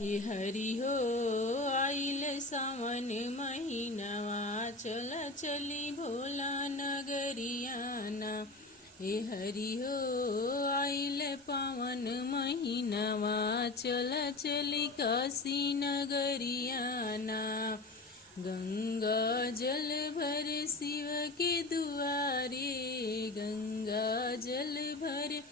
हे हरि हो आइल सावन महीनावा, चल चली भोला नगरियाना। हे हरि हो आइल पावन महीनावा, चल चली काशी नगरियाना। गंगा जल भर शिव के दुआरे, गंगा जल भर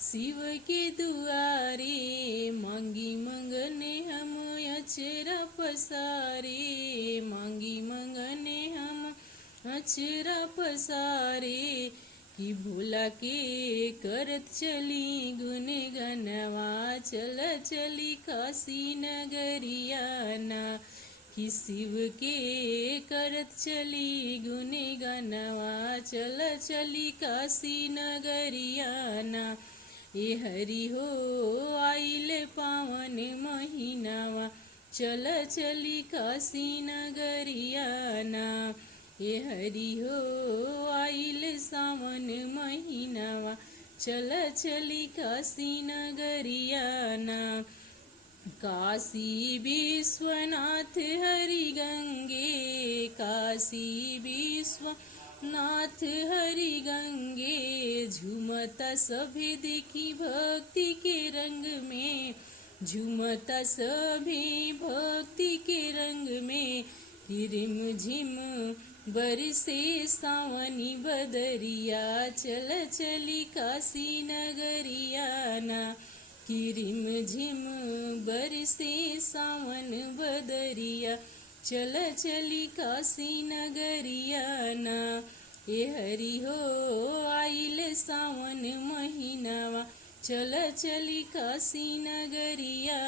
शिव के दुआरे, मांगी मंगने हम अचरा पसारे, मांगी मंगने हम अचरा पसारे। कि भोला के करत चली गुन गनवा, चल चली काशी नगरियाना। कि शिव के करत चली गुन गनवा, चल चली काशी नगरियाना। हे हरि हो आइल पावन महीनावा, चल चली काशी नगरियाना। हे हरि हो आइल सावन महीनावा, चल चली काशी नगरियाना। काशी विश्वनाथ हरि गंगे, काशी विश्वनाथ हरि गंगे, झूमता सभी देखी भक्ति के रंग में, झूमता सभी भक्ति के रंग में। रिम झिम बरसे सावनी बदरिया, चल चली काशी नगरियाना। कि रिम झिम बरसे सावन बदरिया, चल चली काशी नगरियाना। हे हरि हो आइल सावन महीनावा, चल चली काशी नगरिया।